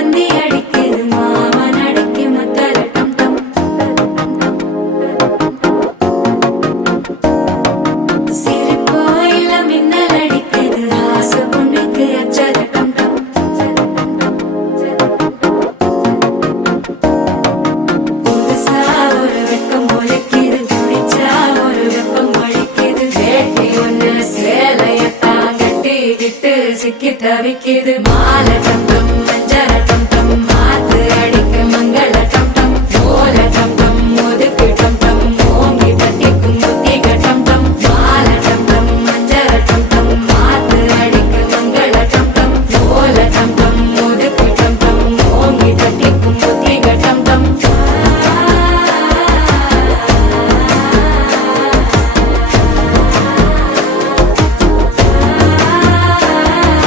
தந்தி அடிக்குது மாமன் அடிக்கு மத்தர டம் டம் சிரிப்போ இல்ல மின்னல் அடிக்குது ஆசை பொண்ணுக்கு அச்சர டம் டம் புதுசா ஒரு வெக்கம் முளைக்குது குடிச்சா ஒரு வெப்பம் அடிக்குது வேட்டி ஒண்ணு சேலையத்தான் கட்டிக்கிட்டு சிக்கி தவிக்குது மாலை